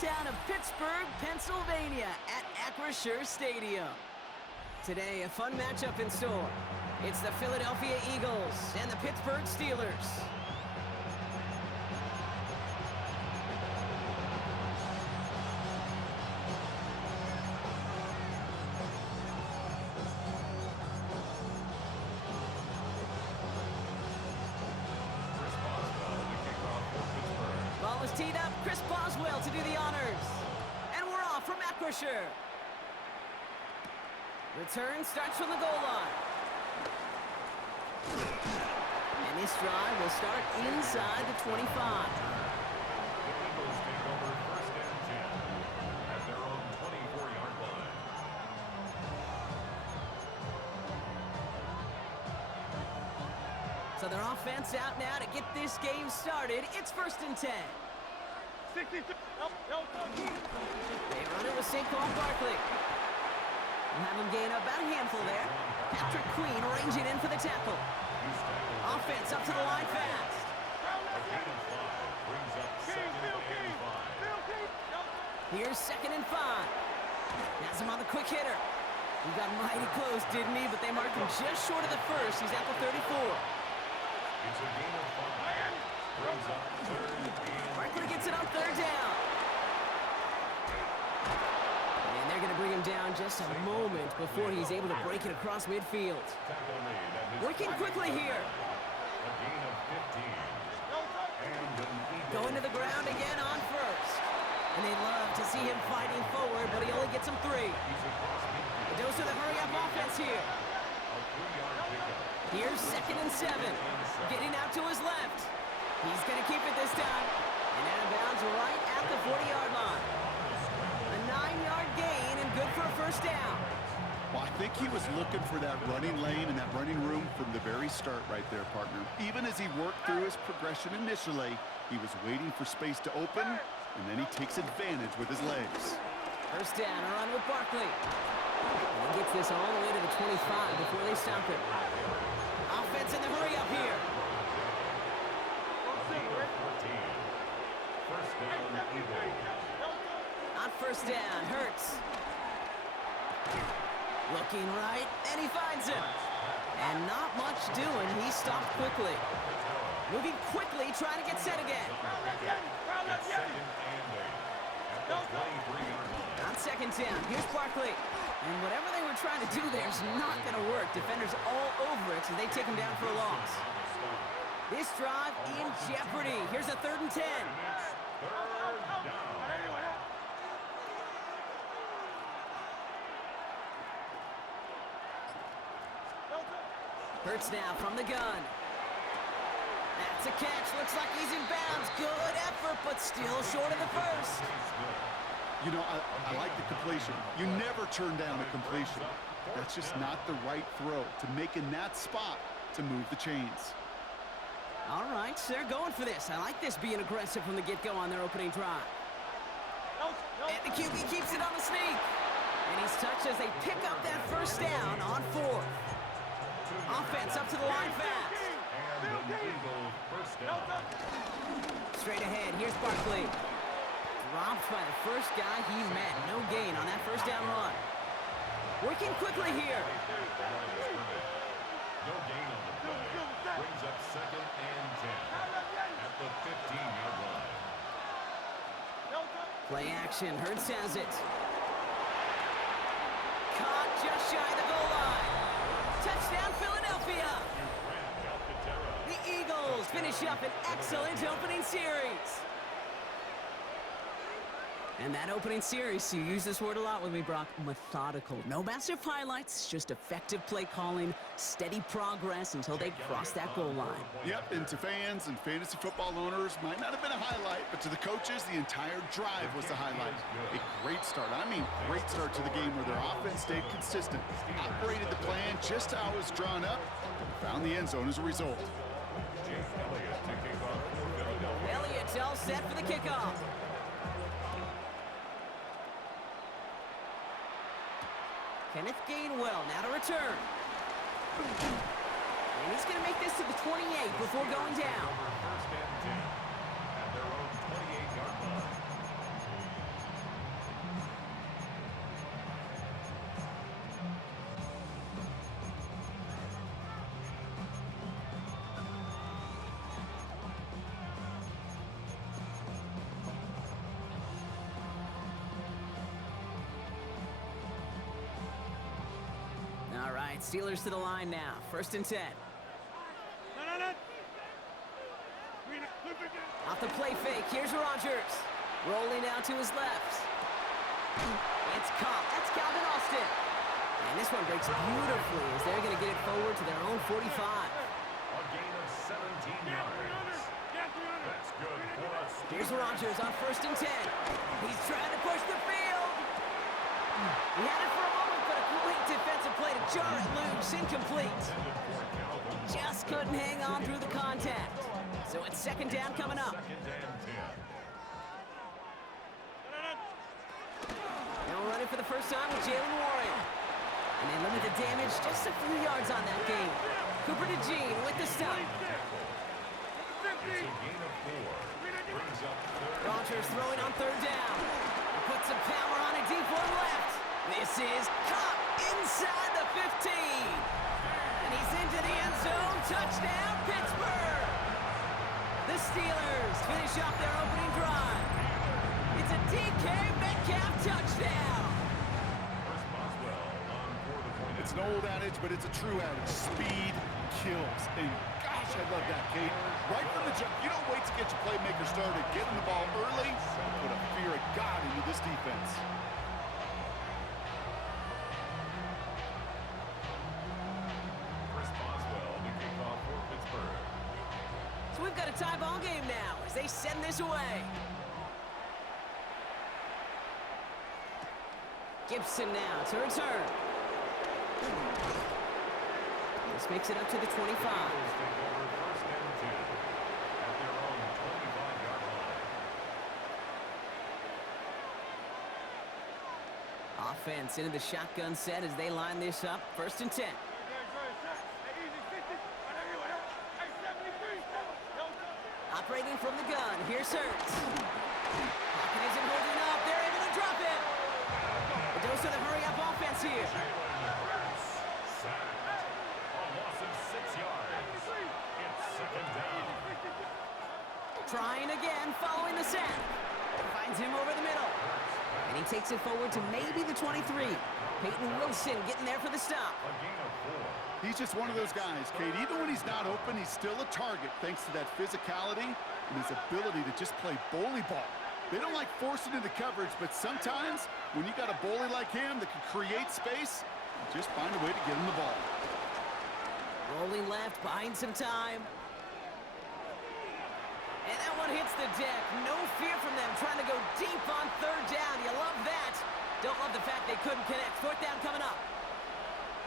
town of Pittsburgh, Pennsylvania at Acrisure Stadium. Today, a fun matchup in store. It's the Philadelphia Eagles and the Pittsburgh Steelers. Ball is teed up. Chris Boswell to do the honors. And we're off from Acrisure. Return starts from the goal line. And this drive will start inside the 25. The Eagles take over first and 10 at their own 24-yard line. So their offense out now to get this game started. It's first and 10. 62. They run it with St. Paul Barkley. We'll have him gain about a handful there. Patrick Queen ranging in for the tackle. Offense up to the line fast. A gain of 5 brings up second and 5. Here's second and 5. Has him on the quick hitter. He got mighty close, didn't he? But they marked him just short of the first. He's at the 34. It's a gain of 5. Brings up third and Barkley gets it on third down. And they're going to bring him down just a moment before he's able to break it across midfield. tackle made at his Working quickly here. A gain of 15. And an Eagle. Going to the ground again on first. And they love to see him fighting forward, but he only gets him 3. He's across midfield. The dose of the hurry-up offense here. A 3-yard pickup. Here's second and 7. Getting out to his left. He's going to keep it this time. And out of bounds right at the 40-yard line. A 9-yard gain and good for a first down. Well, I think he was looking for that running lane and that running room from the very start right there, partner. Even as he worked through his progression initially, he was waiting for space to open, and then he takes advantage with his legs. First down, a run with Barkley. And he gets this all the way to the 25 before they stop it. Offense in the hurry-up here. Gain of 14. First down, Eagles. On first down, Hurts. Looking right, and he finds him. And not much doing. He stopped quickly. Moving quickly, trying to get set again. It's second and 8 at the 23-yard line. On second down, here's Barkley. And whatever they were trying to do there is not going to work. Defenders all over it, so they take him down for a loss. This drive in jeopardy. Here's a third and 10. Third down. Hurts now from the gun. That's a catch. Looks like he's in bounds. Good effort, but still short of the first. You know, I like the completion. You never turn down a completion. That's just not the right throw to make in that spot to move the chains. All right, so they're going for this. I like this being aggressive from the get-go on their opening drive. And the QB keeps it on the sneak. And he's touched as they pick up that first down on fourth. Offense up to the line fast. And an Eagle first down. Straight ahead, here's Barkley. Dropped by the first guy he met. No gain on that first down run. Working quickly here. No gain on the play. Brings up second and 10 at the 15-yard line. Play action. Hurts has it. Caught just shy of the goal line. Touchdown, Philadelphia. The Eagles finish up an excellent opening series. And that opening series, you use this word a lot with me, Brock, methodical. No massive highlights, just effective play calling, steady progress until they cross that goal line. Yep, and to fans and fantasy football owners, might not have been a highlight, but to the coaches, the entire drive was the highlight. A great start. I mean, great start to the game where their offense stayed consistent, operated the plan just how it was drawn up, and found the end zone as a result. Elliott to kick off for Philadelphia. Elliott's all set for the kickoff. Kenneth Gainwell now to return. And he's going to make this to the 28 before going down. First and 10 at their own 28-yard line. Steelers to the line now. 1st and 10. Off the play fake, here's Rodgers. Rolling out to his left. It's caught. That's Calvin Austin. And this one breaks beautifully as they're going to get it forward to their own 45. A gain of 17 yards. That's good for us. Here's Rodgers on 1st and 10. He's trying to push the field. He had it for a moment, but a great defensive play to jar it loose. Incomplete. Just couldn't hang on through the contact. So it's 2nd down coming up. 2nd and 10. Now running for the first time with Jalen Warren. And they limit the damage just a few yards on that game. Cooper to Jean with the stop. It's a gain of 4. Brings up 3rd. Rodgers throwing on 3rd down. Puts some power on it deep one left. This is caught inside the 15. And he's into the end zone. Touchdown, Pittsburgh. The Steelers finish off their opening drive. It's a DK Metcalf touchdown. Chris Boswell on for the point. It's an old adage, but it's a true adage. Speed kills. And gosh, I love that, Kate. Right from the jump, you don't wait to get your playmaker started. Get him the ball early. Put a fear of God into this defense. Chris Boswell to kick off for Pittsburgh. So we've got a tie ball game now as they send this away. Gibson now to return. This makes it up to the 25. Take over 1st and 10 at their own 25-yard line. Offense into the shotgun set as they line this up. 1st and 10. Operating from the gun. Here's Hurts. Pocket isn't holding up. They're able to drop it. The dose of the hurry-up offense here. Sacked. A loss of 6 yards. It's 2nd down. Trying again, following the sack. Finds him over the middle. And he takes it forward to maybe the 23. Peyton Wilson getting there for the stop. A gain of 4. He's just one of those guys, Kate. Even when he's not open, he's still a target thanks to that physicality and his ability to just play bully ball. They don't like forcing into coverage, but sometimes when you got a bully like him that can create space, just find a way to get him the ball. Rolling left, buying some time. And that one hits the deck. No fear from them trying to go deep on 3rd down. You love that. Don't love the fact they couldn't connect. 4th down coming up.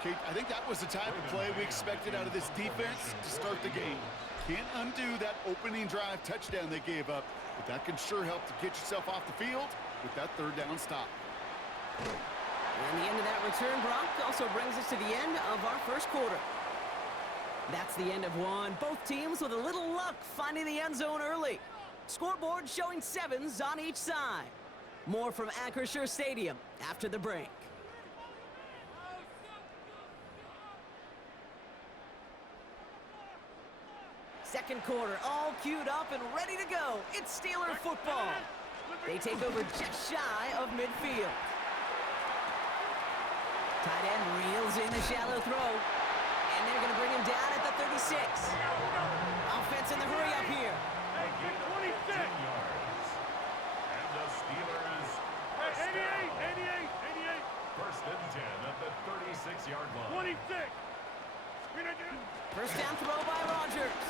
Kate, I think that was the type of play we expected out of this defense to start the game. Can't undo that opening drive touchdown they gave up, but that can sure help to get yourself off the field with that 3rd down stop. And the end of that return, Brock, also brings us to the end of our 1st quarter. That's the end of one. Both teams with a little luck finding the end zone early. Scoreboard showing 7s on each side. More from Acrisure Stadium after the break. Second quarter, all queued up and ready to go. It's Steeler football. They take over just shy of midfield. Tight end reels in the shallow throw. And they're going to bring him down at the 36. Offense in the hurry up here. A gain of 15 yards. And the Steelers are 88. 1st and 10 at the 36-yard line. 26. 1st down throw by Rodgers.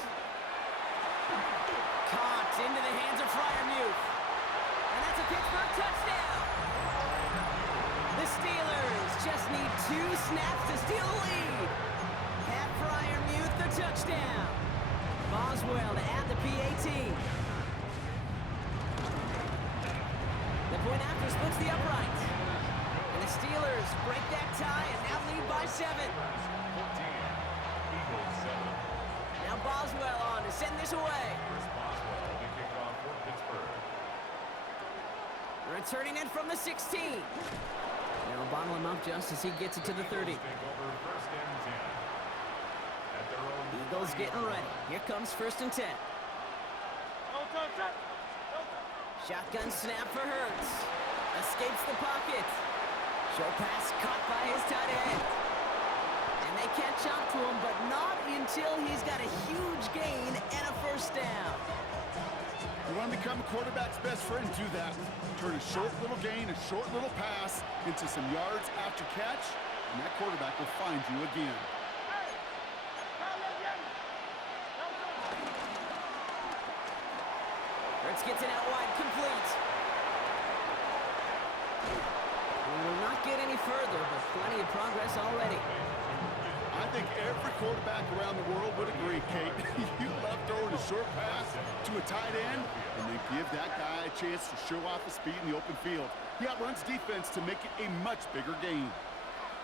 Caught into the hands of Freiermuth. And that's a Pittsburgh touchdown. The Steelers just need 2 snaps to steal the lead. Pat Freiermuth, the touchdown. Boswell to add the PAT. The point after splits the upright. And the Steelers break that tie and now lead by 7. 14. Eagles 7. Now Boswell on to send this away. Chris Boswell to kick off for Pittsburgh. Returning it from the 16. Now bottle him up just as he gets it to the 30. Take over 1st and 10 at their own. Eagles getting ready. Here comes 1st and 10. Shotgun snap for Hurts. Escapes the pocket. Short pass caught by his tight end. And they they catch up to him, but not until he's got a huge gain and a first down. You want to become a quarterback's best friend, do that. Turn a short little gain, a short little pass into some yards after catch, and that quarterback will find you again. Hurts gets it out wide, complete. We will not get any further, but plenty of progress already. I think every quarterback around the world would agree, Kate. You love throwing a short pass to a tight end, and then give that guy a chance to show off his speed in the open field. He outruns defense to make it a much bigger gain.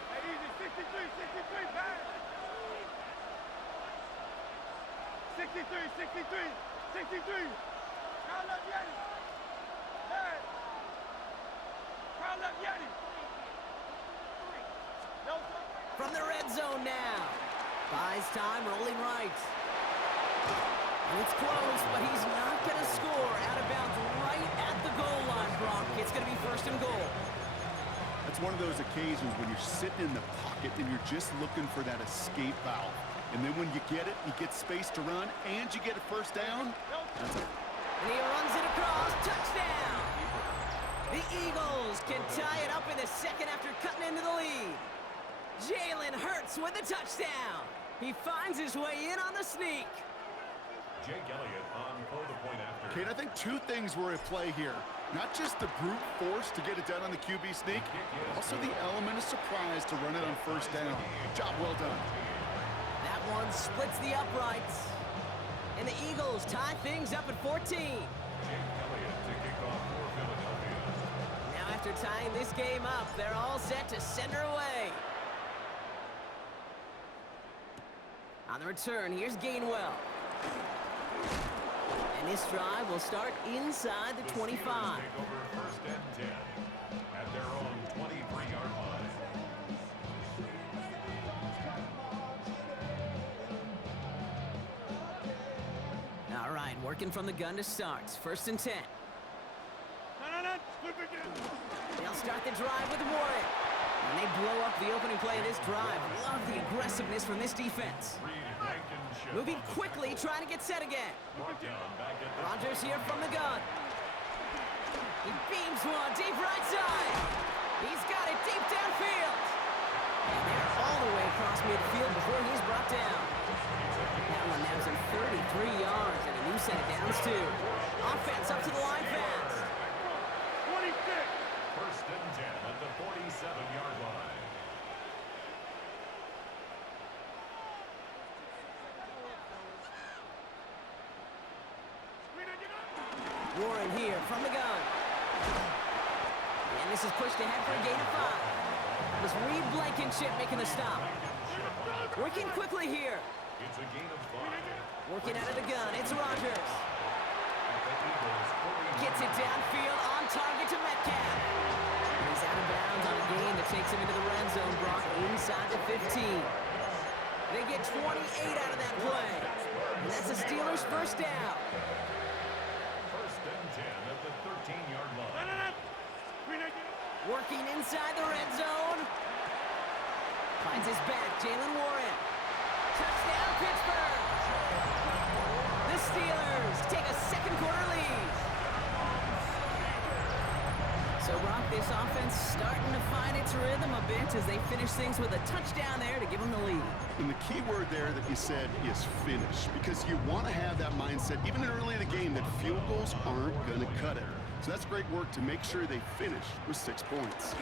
Hey, easy, 63, pass. 63. Call up Yeti. Hey. Call up Yeti. No, From the red zone now. Buys time, rolling right. And it's close, but he's not going to score. Out of bounds right at the goal line, Brock. It's going to be first and goal. That's one of those occasions when you're sitting in the pocket and you're just looking for that escape valve. And then when you get it, you get space to run, and you get a first down. That's it. And he runs it across. Touchdown! The Eagles can tie it up in the second after cutting into the lead. Jalen Hurts with a touchdown. He finds his way in on the sneak. Jake Elliott on for the point after. Kate, I think two things were at play here. Not just the brute force to get it done on the QB sneak, also the element of surprise to run it on first down. Job well done. That one splits the uprights. And the Eagles tie things up at 14. Jake Elliott to kick off for Philadelphia. Now after tying this game up, they're all set to send her away. On the return, here's Gainwell. And this drive will start inside the 25. Steelers take over first and 10 at their own 23-yard line. All right, working from the gun to start. First and 10. They'll start the drive with Warren. And they blow up the opening play of this drive. Love the aggressiveness from this defense. Moving quickly, trying to get set again. Rodgers here from the gun. He beams one deep right side. He's got it deep downfield. And they're all the way across midfield before he's brought down. That one nabs him 33 yards and a new set of downs too. Offense up to the line fast. 26. First and 10 at the 47-yard line. Warren here from the gun. And this is pushed ahead for a gain of 5. It was Reed Blankenship making the stop. Working quickly here. It's a gain of 5. Working out of the gun. It's Rodgers. Gets it downfield on target to Metcalf. And he's out of bounds on a gain that takes him into the red zone. Brock inside the 15. They get 28 out of that play. And that's the Steelers' first down. First and 10 at the 13-yard line. Working inside the red zone. Finds his back, Jalen Warren. Touchdown, Pittsburgh! The Steelers take a second quarter lead. So, Brock, this offense starting to find its rhythm a bit as they finish things with a touchdown there to give them the lead. And the key word there that you said is finish, because you want to have that mindset, even early in the game, that field goals aren't going to cut it. So that's great work to make sure they finish with 6 points.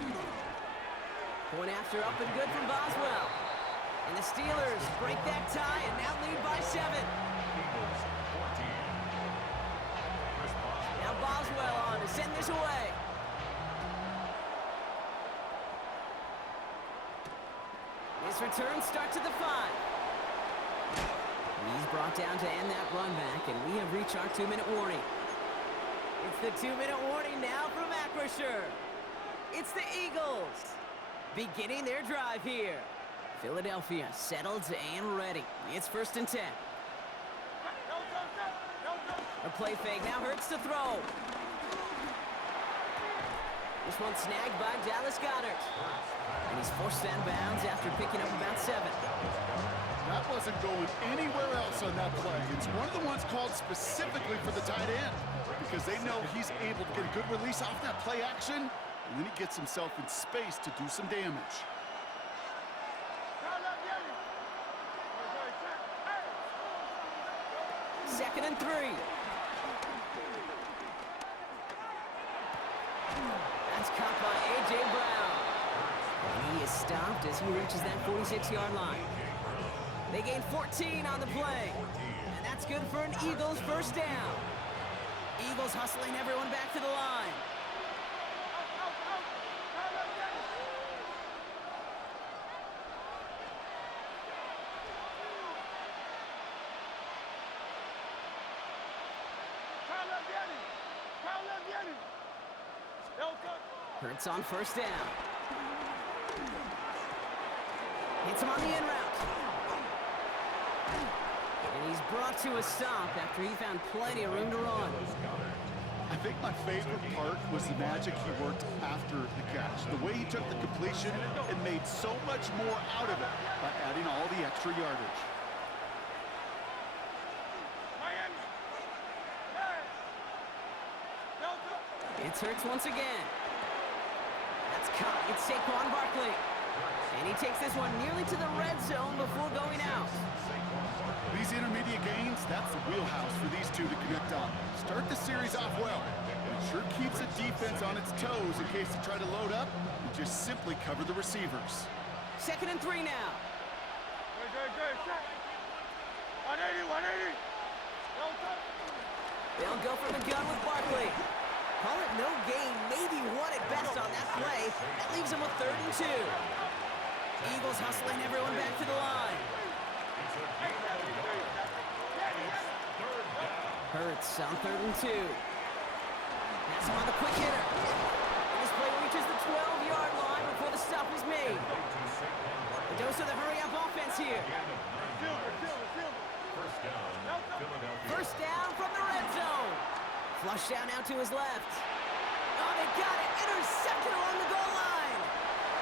Point after up and good from Boswell. And the Steelers break that tie and now lead by 7. Eagles 14. Chris Boswell. Now Boswell on to send this away. This return starts at the 5. He's brought down to end that run back, and we have reached our 2-minute warning. It's the 2-minute warning now from Acrisure. It's the Eagles beginning their drive here. Philadelphia settled and ready. It's first and 10. A play fake now Hurts to throw. This one snagged by Dallas Goedert. And he's forced out of bounds after picking up about 7. That wasn't going anywhere else on that play. It's one of the ones called specifically for the tight end because they know he's able to get a good release off that play action, and then he gets himself in space to do some damage. Second and 3. That's caught by A.J. Brown. And he is stopped as he reaches that 46-yard line. They gain 14 on the play. And that's good for an Eagles first down. Eagles hustling everyone back to the line. Hurts on first down. Hits him on the in route. And he's brought to a stop after he found plenty of room to run. I think my favorite part was the magic he worked after the catch. The way he took the completion and made so much more out of it by adding all the extra yardage. It's Hurts once again. That's caught. It's Saquon Barkley. And he takes this one nearly to the red zone before going out. These intermediate gains, that's the wheelhouse for these two to connect on. Start the series off well. It sure keeps the defense on its toes in case they try to load up and just simply cover the receivers. Second and 3 now. Good. 180. They'll go for the gun with Barkley. Call it no gain, maybe one at best on that play. That leaves him with 3rd and 2. Eagles hustling everyone back to the line. Hurts on 3rd and 2. Pass him on the quick hitter. This play reaches the 12-yard line before the stop is made. A dose of the hurry-up offense here. First down from the red zone. Flush down out to his left. Oh, they got it. Intercepted along the goal line.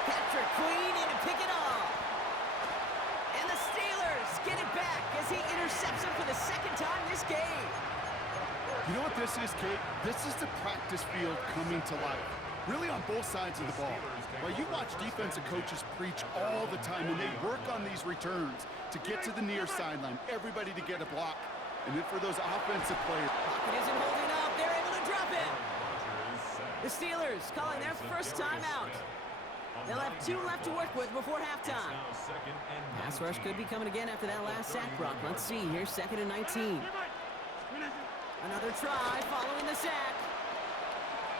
Patrick Queen in to pick it off. And the Steelers get it back as he intercepts him for the 2nd time this game. You know what this is, Kate? This is the practice field coming to life. Really on both sides of the ball. Well, you watch defensive coaches preach all the time when they work on these returns to get to the near sideline, everybody to get a block. And then for those offensive players. Pocket isn't holding up. They're able to drop it. The Steelers calling their first timeout. They'll have 2 left to work with before halftime. Pass rush could be coming again after that last sack, Brock. Let's see here, 2nd and 19. Another try following the sack.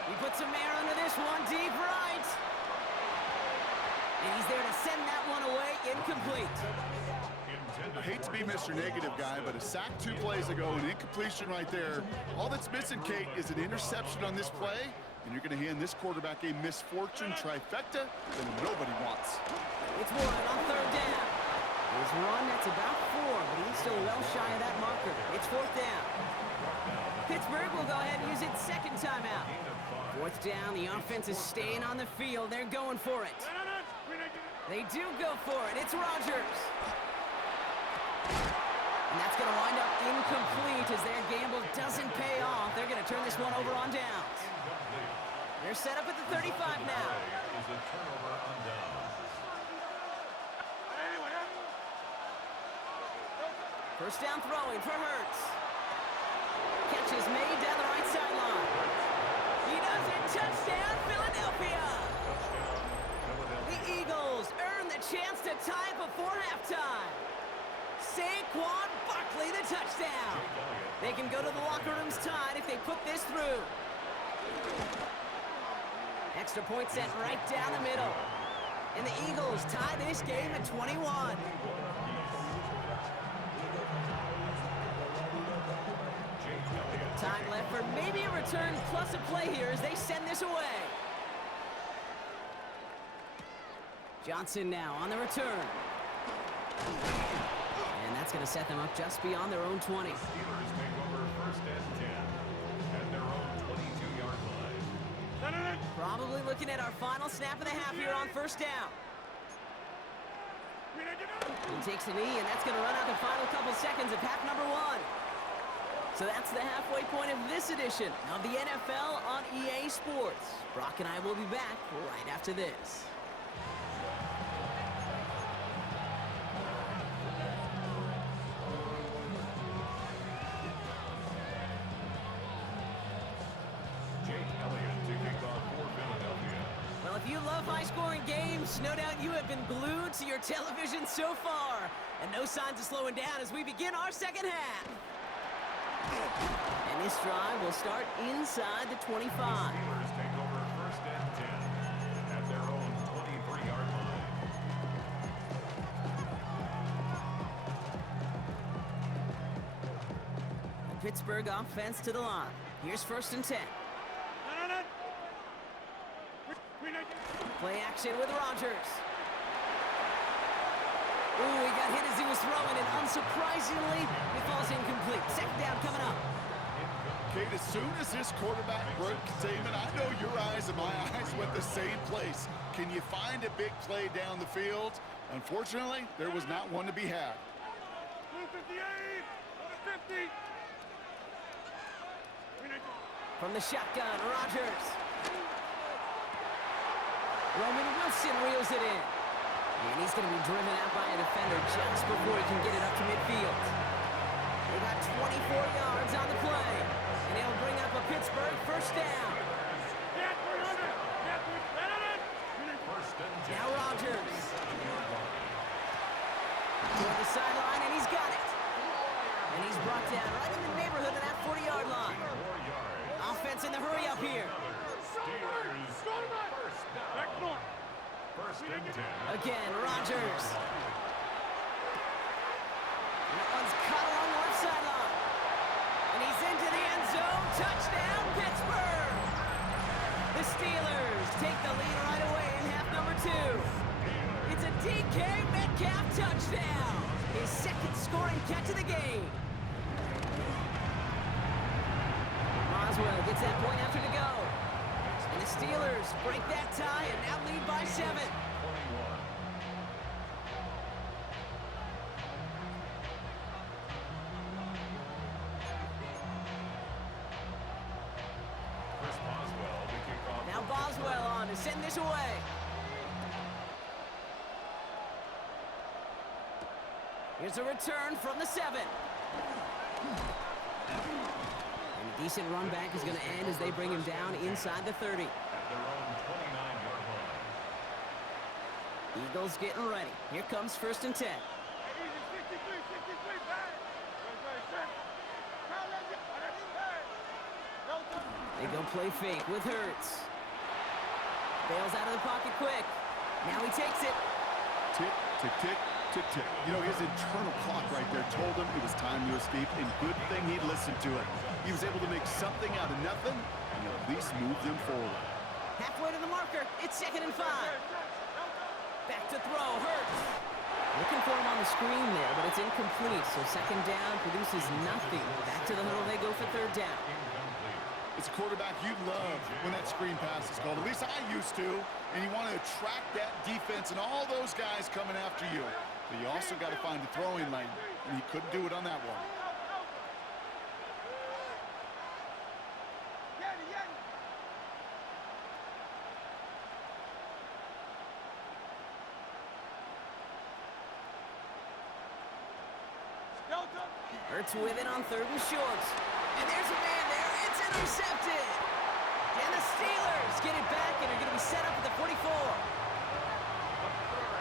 He puts some air under this one, deep right. And he's there to send that one away, incomplete. I hate to be Mr. Negative guy, but a sack 2 plays ago, an incompletion right there. All that's missing, Kate, is an interception on this play, and you're going to hand this quarterback a misfortune trifecta that nobody wants. It's Warren on 3rd down. His run, that's about 4, but he's still well shy of that marker. It's 4th down. Pittsburgh will go ahead and use its 2nd timeout. 4th down, the offense is staying on the field. They're going for it. They do go for it. It's Rodgers. And that's going to wind up incomplete as their gamble doesn't pay off. They're going to turn this one over on downs. They're set up at the 35 now. First down throwing for Hurts. Catch is made down the right sideline. He does it. Touchdown, Philadelphia. The Eagles earn the chance to tie before halftime. Saquon Barkley, the touchdown. They can go to the locker rooms tied if they put this through. Extra point sent right down the middle. And the Eagles tie this game at 21. Time left for maybe a return plus a play here as they send this away. Johnson now on the return. And that's going to set them up just beyond their own 20. Steelers take over 1st and 10 at their own 22-yard line. Probably looking at our final snap of the half here on first down. He takes a knee, and that's going to run out the final couple seconds of half number one. So that's the halfway point of this edition of the NFL on EA Sports. Brock and I will be back right after this. Well, if you love high-scoring games, no doubt you have been glued to your television so far. And no signs of slowing down as we begin our second half. And this drive will start inside the 25. Steelers take over first and 10 at their own 23-yard line. The Pittsburgh offense to the line. Here's first and 10. Play action with Rodgers. Ooh, he got hit as he was throwing, and unsurprisingly, it falls incomplete. Second down coming up. Kate, as soon as this quarterback broke containment, I know your eyes and my eyes went the same place. Can you find a big play down the field? Unfortunately, there was not one to be had. 58, 50. From the shotgun, Rodgers. Roman Wilson reels it in. And he's going to be driven out by a defender just before he can get it up to midfield. They got 24 yards on the play. And they'll bring up a Pittsburgh first down. Now Rodgers. Toward the sideline, and he's got it. And he's brought down right in the neighborhood of that 40-yard line. Offense in the hurry up here. First and 10. Again, Rodgers. That one's cut along the left sideline. And he's into the end zone. Touchdown, Pittsburgh! The Steelers take the lead right away in half number two. It's a DK Metcalf touchdown. His second scoring catch of the game. Boswell gets that point after to go. And the Steelers break that tie and now lead by 7. Now Boswell on to send this away. Here's a return from the 7. And a decent run back is going to end as they bring him down inside the 30. At their own 29-yard line. Eagles getting ready. Here comes first and 10. They go play fake with Hurts. Bails out of the pocket quick. Now he takes it. Tick, tick, tick, tick, tick. You know, his internal clock right there told him it was time to escape, and good thing he listened to it. He was able to make something out of nothing and at least move them forward. Halfway to the marker. It's 2nd and 5. Back to throw. Hurts. Looking for him on the screen there, but it's incomplete. So second down produces nothing. Back to the huddle they go for third down. It's a quarterback you love when that screen pass is called. At least I used to. And you want to attract that defense and all those guys coming after you. But you also got to find the throwing lane. And he couldn't do it on that one. Hurts with it on 3rd and short. And there's a man there. It's intercepted. And the Steelers get it back and are going to be set up at the 44.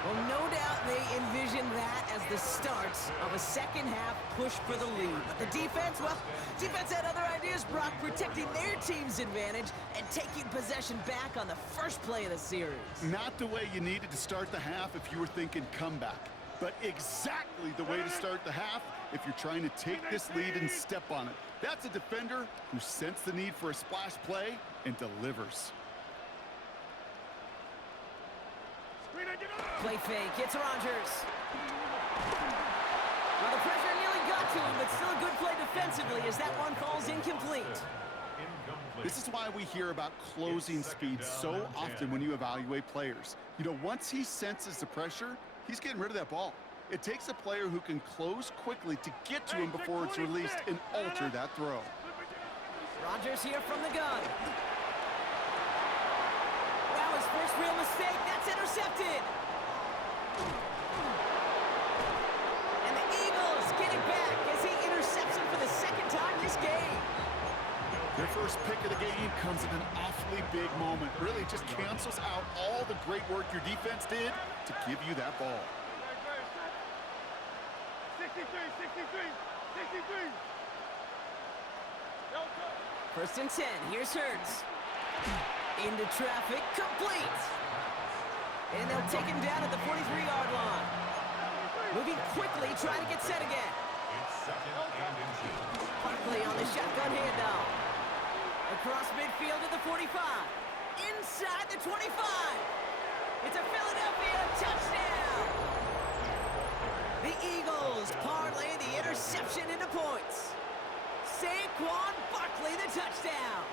Well, no doubt they envision that as the start of a second half push for the lead. But the defense, well, defense had other ideas, Brock, protecting their team's advantage and taking possession back on the first play of the series. Not the way you needed to start the half if you were thinking comeback, but exactly the way to start the half if you're trying to take this lead and step on it. That's a defender who sensed the need for a splash play and delivers. Play fake, it's Rodgers. Well, the pressure nearly got to him, but still a good play defensively as that one falls incomplete. Incomplete. This is why we hear about closing speed so often when you evaluate players. You know, once he senses the pressure, he's getting rid of that ball. It takes a player who can close quickly to get to him before it's released and alter that throw. Rodgers here from the gun. Wow, his first real mistake. That's intercepted. And the Eagles get it back as he intercepts him for the second time this game. Their first pick of the game comes at an awfully big moment. Really just cancels out all the great work your defense did to give you that ball. 63, 63, 63. First and 10. Here's Hurts. Into traffic. Complete. And they'll take him down at the 43-yard line. Moving quickly, trying to get set again. It's second and inches. Barkley on the shotgun handoff. Across midfield to the 45. Inside the 25. It's a Philadelphia touchdown. The Eagles parlay the interception into points. Saquon Barkley the touchdown.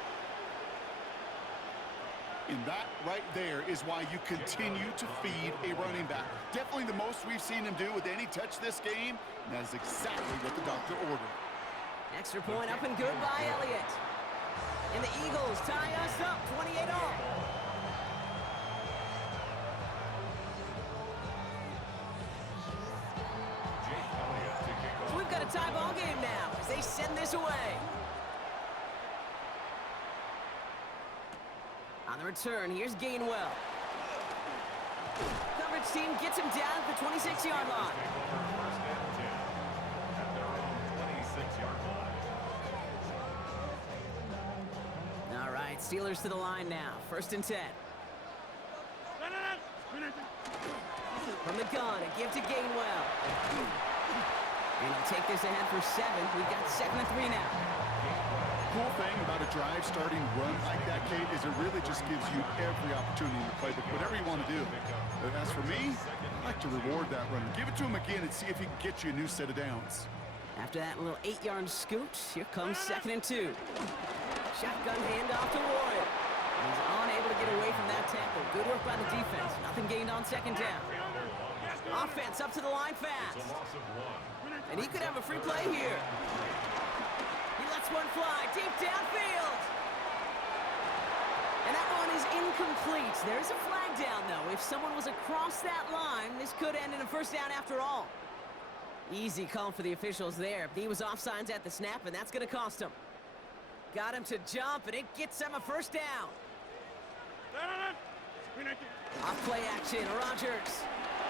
And that right there is why you continue to feed a running back. Definitely the most we've seen him do with any touch this game. And that is exactly what the doctor ordered. Extra point up and good by Elliott. And the Eagles tie us up 28 all. So we've got a tie ball game now as they send this away. On the return, here's Gainwell. Coverage team gets him down at the 26-yard line. First and 10 at their own 26-yard line. All right, Steelers to the line now. First and 10. From the gun, a give to Gainwell. And he'll take this ahead for 7. We've got 7 and 3 now. Cool thing about a drive starting run like that, Kate, is it really just gives you every opportunity in the playbook, whatever you want to do. But as for me, I like to reward that runner. Give it to him again and see if he can get you a new set of downs. After that little 8-yard scoot, here comes 2nd and 2. Shotgun handoff to Royal. He's unable to get away from that tackle. Good work by the defense. Nothing gained on 2nd down. Offense up to the line fast. And he could have a free play here. He lets one fly deep downfield. And that one is incomplete. There's a flag down, though. If someone was across that line, this could end in a first down after all. Easy call for the officials there. He was offsides at the snap, and that's going to cost him. Got him to jump, and it gets him a first down. Off play action, Rodgers.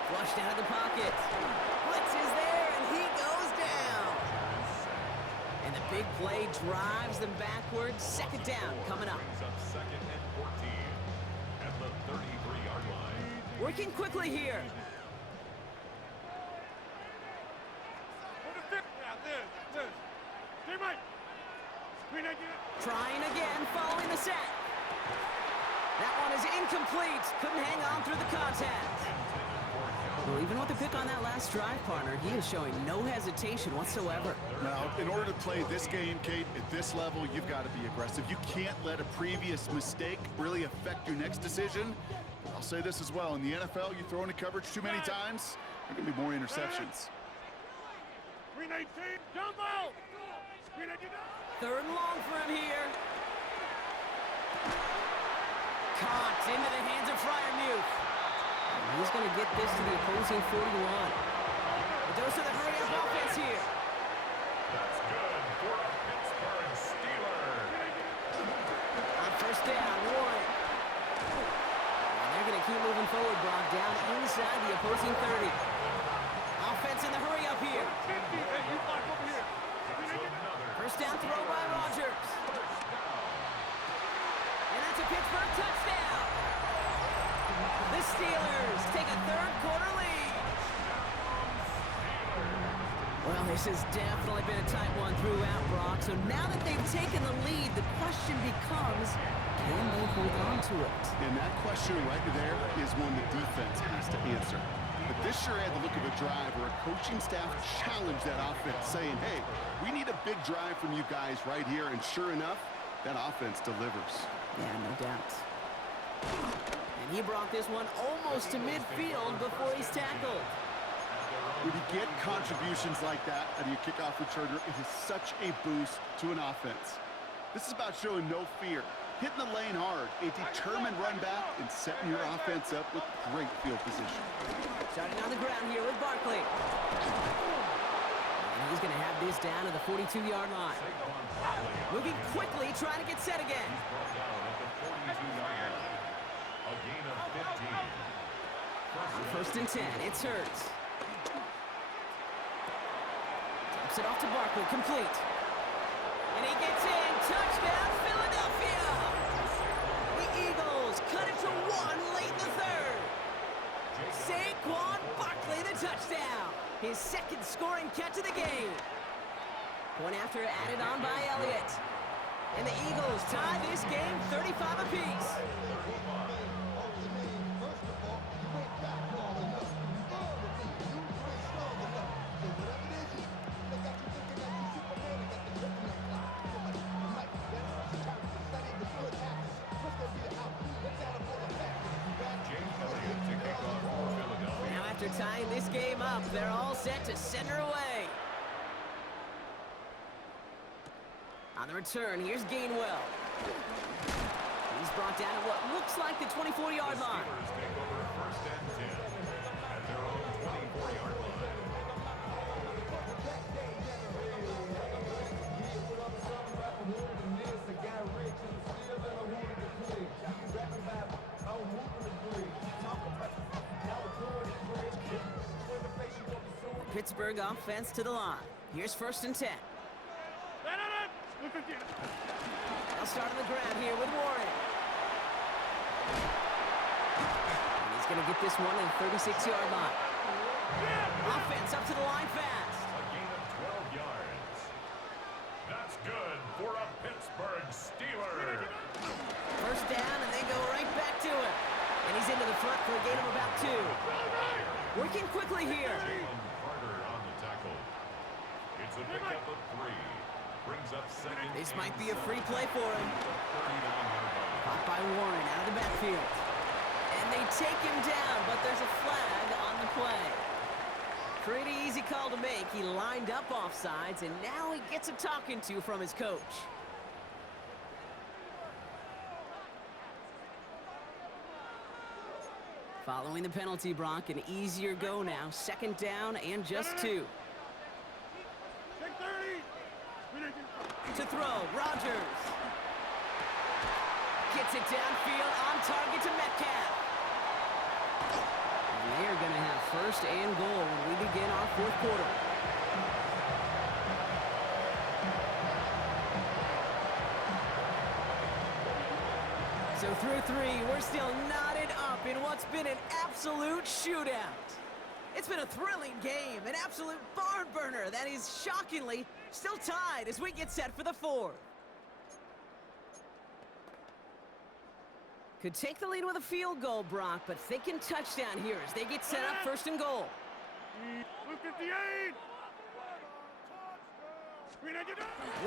Flushed out of the pocket. Blitz is there, and he goes down. And the big play drives them backwards. 2nd down coming up. Second and 14 at the 33-yard line. Working quickly here. Trying again, following the set. That one is incomplete. Couldn't hang on through the contact. Well, even with the pick on that last drive, partner, he is showing no hesitation whatsoever. Now, in order to play this game, Kate, at this level, you've got to be aggressive. You can't let a previous mistake really affect your next decision. I'll say this as well. In the NFL, you throw into coverage too many times, there can be more interceptions. 319, jump out! 3rd and long for him here. Caught into the hands of Freiermuth. He's going to get this to the opposing 41. A dose of the hurry-up offense here. That's good for a Pittsburgh Steelers. On first down, Warren. And they're going to keep moving forward, Brock, down inside the opposing 30. Offense in the hurry-up here. First down throw by Rodgers. And that's a Pittsburgh touchdown. The Steelers take a 3rd quarter lead. Well, this has definitely been a tight one throughout, Brock. So now that they've taken the lead, the question becomes, can they hold on to it? And that question right there is one the defense has to answer. But this sure had the look of a drive where a coaching staff challenged that offense, saying, hey, we need a big drive from you guys right here. And sure enough, That offense delivers. Yeah, no doubt. And he brought this one almost to midfield before he's tackled. When you get contributions like that out of your kickoff returner, it is such a boost to an offense. This is about showing no fear, hitting the lane hard, a determined run back, and setting your offense up with great field position. Starting on the ground here with Barkley. And he's going to have this down to the 42-yard line. Moving quickly, trying to get set again. A gain of 15. First and 10, it's Hurts. Dumps it off to Barkley, complete. And he gets in, touchdown, Philadelphia! The Eagles cut it to 1 late in the third. Saquon Barkley, the touchdown. His second scoring catch of the game. Point after added on by Elliott. And the Eagles tie this game 35 apiece. Now after tying this game up, they're all set to send her away. On the return, here's Gainwell. He's brought down at what looks like the 24-yard line. Steelers take over first and 10 at their own 24-yard line. Pittsburgh offense to the line. Here's first and 10. They'll start on the ground here with Warren. And he's going to get this one at the 36-yard line. Offense up to the line fast. A gain of 12 yards. That's good for a Pittsburgh Steeler. First down, and they go right back to it. And he's into the front for a gain of about 2. Working quickly here. Carter on the tackle. It's a pickup of 3. Brings up second. This might be a free play for him. Caught by Warren out of the backfield. And they take him down, but there's a flag on the play. Pretty easy call to make. He lined up offsides, and now he gets a talking to from his coach. Following the penalty, Brock, an easier go now. Second down and just 2. To throw, Rodgers. Gets it downfield, on target to Metcalf. And they are going to have first and goal when we begin our fourth quarter. So through 3, we're still knotted up in what's been an absolute shootout. It's been a thrilling game, an absolute barn burner that is shockingly still tied as we get set for the 4th. Could take the lead with a field goal, Brock, but thinking touchdown here as they get set up first and goal. 58.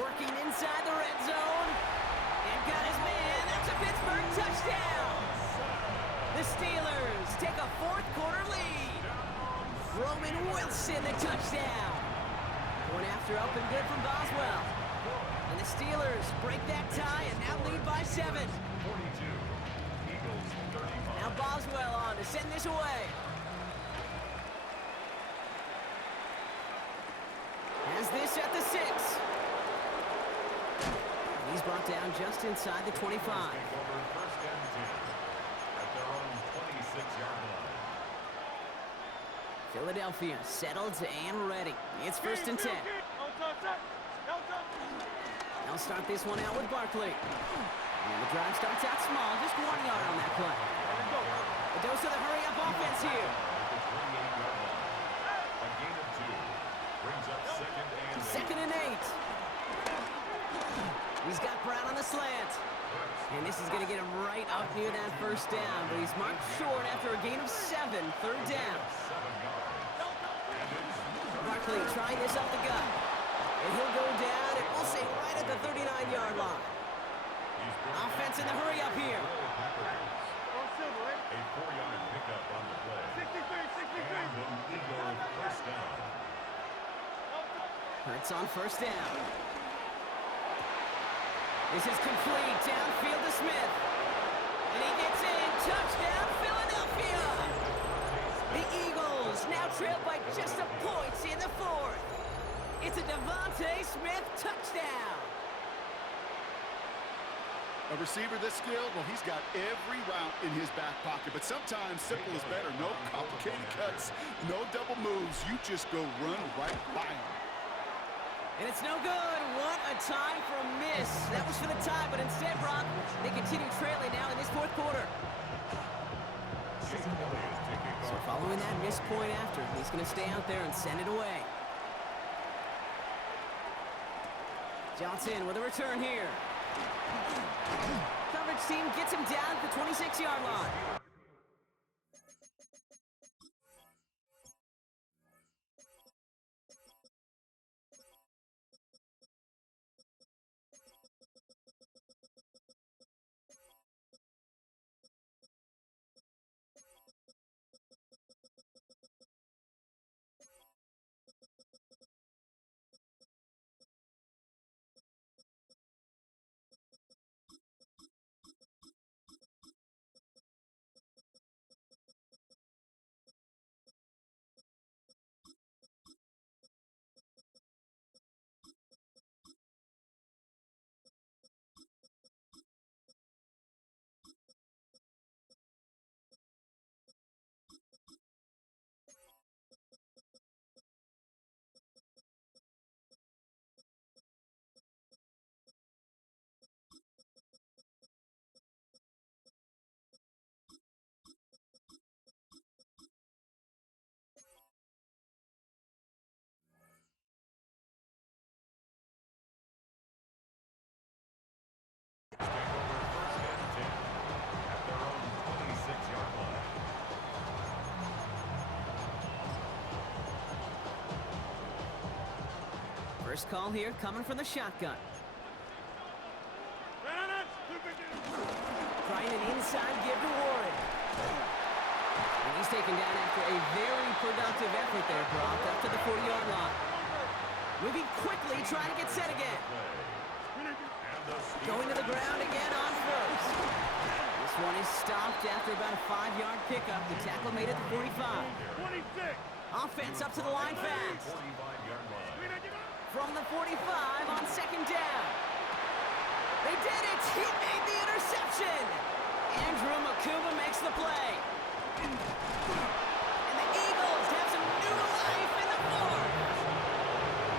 Working inside the red zone. And got his man. That's a Pittsburgh touchdown. The Steelers take a fourth quarter lead. Roman Wilson, the touchdown. One after up and good from Boswell. And the Steelers break that tie and now lead by 7. 42. Eagles 35. Now Boswell on to send this away. Has this at the 6. And he's brought down just inside the 25. Take over first and 10 at their own 26-yard line. Philadelphia settled and ready. It's first and 10. They'll start this one out with Barkley. And the drive starts out small, just 1 yard on that play. A dose of the hurry-up offense here. A gain of 2 brings up Second and 8. He's got Brown on the slant. And this is going to get him right up near that first down, but he's marked short after a gain of 7, third down. Barkley trying this up the gut. And he'll go down, and we'll say right at the 39-yard line. Offense in the hurry up here. On silver, right? A 4-yard pickup on the play. 63, 63. And an Eagle first down. Hurts on first down. This is complete. Downfield to Smith. And he gets in. Touchdown, Philadelphia. The Eagles now trail by just a point in the fourth. It's a Devontae Smith touchdown. A receiver this skilled, well, he's got every route in his back pocket. But sometimes simple is better. No complicated cuts, no double moves. You just go run right by him. And it's no good. What a time for a miss. That was for the tie, but instead, Brock, they continue trailing now in this fourth quarter. So following that missed point after, he's going to stay out there and send it away. Johnson with a return here. Coverage team gets him down at the 26-yard line. First call here coming from the shotgun. Trying an inside give to Warren. And he's taken down after a very productive effort there, Brock, up to the 40-yard line. Moving quickly, trying to get set again. Going to the ground again on first. This one is stopped after about a 5-yard pickup. The tackle made it to 45. 26. Offense up to the line fast. From the 45 on second down. They did it! He made the interception! Andrew Makuba makes the play. And the Eagles have some new life in the fourth.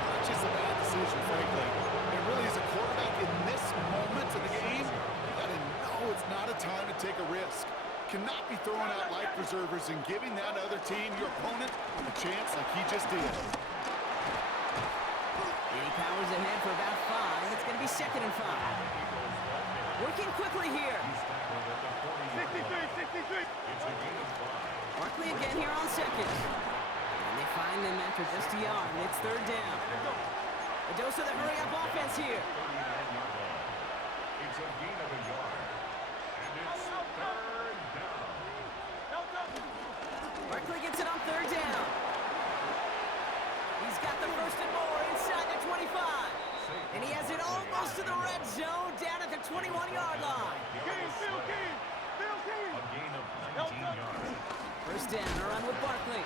Not just a bad decision, frankly. It really is a quarterback in this moment of the game. You got to know it's not a time to take a risk. Cannot be throwing out life preservers and giving that other team, your opponent, a chance like he just did. He powers ahead for about 5. It's going to be 2nd and 5. Working quickly here. 63, 63. Barkley again here on second. And they find him after just a yard, and it's 3rd down. A dose of the hurry-up offense here. It's a gain of a yard. And it's 3rd down. Barkley gets it on 3rd down. He's got the first and more inside the 25. And he has it almost to the red zone down at the 21-yard line. A gain of 19 yards. First down, a run with Barkley.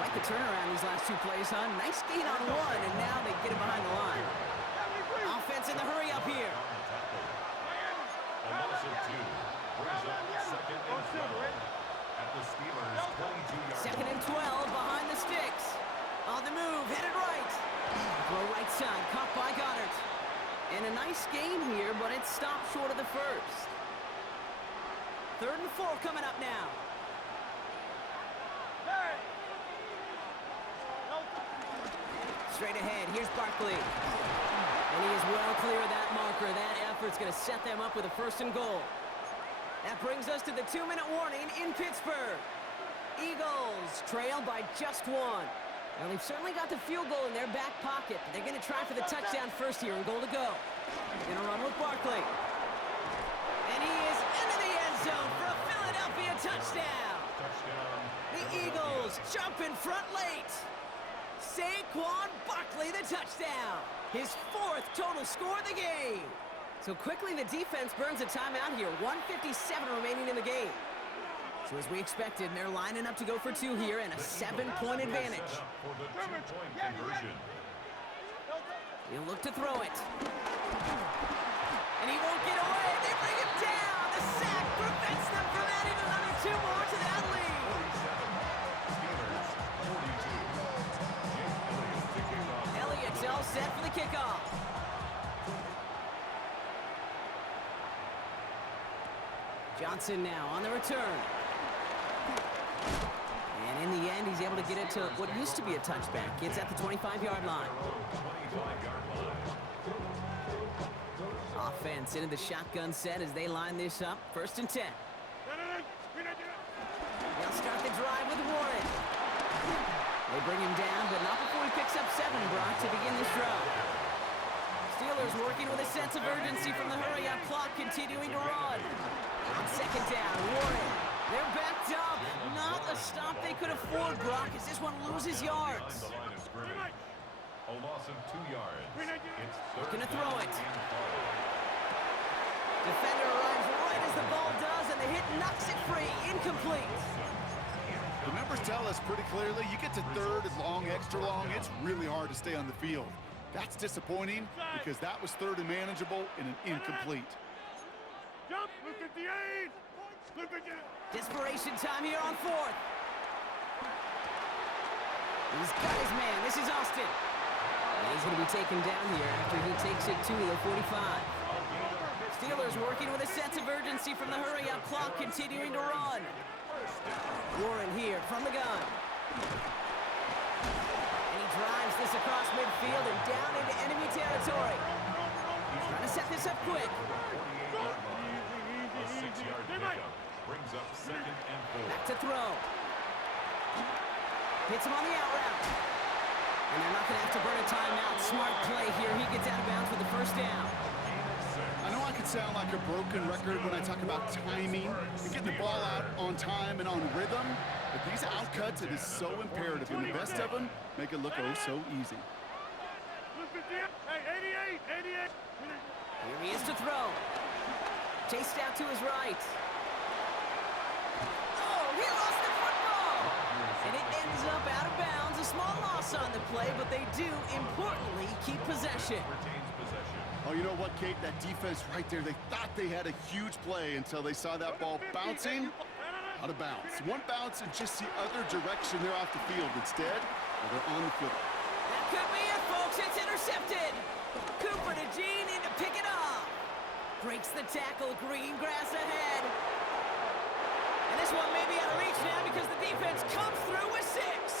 Quite the turnaround these last 2 plays, huh? Nice gain on 1, and now they get him behind the line. Offense in the hurry up here. A loss of 2. Brings up 2nd and 12. At the Steelers' 22-yard 2nd and 12 behind the sticks. On the move, headed right. Throw right side, caught by Goddard. And a nice gain here, but it stopped short of the first. 3rd and 4 coming up now. Straight ahead, here's Barkley. And he is well clear of that marker. That effort's going to set them up with a 1st and goal. That brings us to the 2-minute warning in Pittsburgh. Eagles trail by just 1. Now, they've certainly got the field goal in their back pocket, but they're going to try for the touchdown first here and goal to go. Going to run with Barkley. jumping front late. Saquon Barkley, the touchdown. His 4th total score of the game. So quickly the defense burns a timeout here. 1:57 remaining in the game. So as we expected, they're lining up to go for 2 here and a 7-point advantage. For the 2-point conversion. He'll look to throw it. And he won't get away. They bring him down. The sack prevents them from adding another 2 more to that lead. Steelers 42. Jake Elliott to kick off. Elliott's all set for the kickoff. Johnson now on the return. And in the end, he's able to get it to what used to be a touchback. It's at the 25-yard line. 25-yard line. Offense into the shotgun set as they line this up. 1st and 10. They'll start the drive with Warren. They bring him down, but not before he picks up 7, Brock, to begin this drive. Steelers working with a sense of urgency from the hurry-up clock, continuing to run. On 2nd down, Warren. They're backed up. Not a stop they could afford, Brock, as this one loses yards. The line of scrimmage. A loss of 2 yards. It's Looking to throw it. 3rd and 5. Defender arrives right as the ball does, and the hit knocks it free. Incomplete. The numbers tell us pretty clearly, you get to 3rd and long, extra long, it's really hard to stay on the field. That's disappointing because that was 3rd and manageable in an incomplete. Jump, look at the 8. Look at the... Desperation time here on 4th. He's got his man. This is Austin. And he's going to be taken down here after he takes it to the 45. Steelers working with a sense of urgency from the hurry-up clock, continuing to run. Warren here from the gun. And he drives this across midfield and down into enemy territory. He's trying to set this up quick. 48-yard line. A 6-yard pickup brings up 2nd and 4. Back to throw. Hits him on the out route. And they're not going to have to burn a timeout. Smart play here. He gets out of bounds for the 1st down. I know I could sound like a broken record when I talk about timing and getting the ball out on time and on rhythm, but these outcuts, it is so imperative, and the best of them make it look oh so easy. Look at the... Hey, 88, 88. Here he is to throw. Chased out to his right. Oh, he lost the football! And it ends up out of bounds. A small loss on the play, but they do, importantly, keep possession. Retains possession. Oh, you know what, Kate? That defense right there, they thought they had a huge play until they saw that ball bouncing out of bounds. One bounce and just the other direction, they're off the field. Instead, they're on the field. That could be it, folks. It's intercepted. Cooper to Gene in to pick it up. Breaks the tackle. Green grass ahead. And this one may be out of reach now because the defense comes through with 6.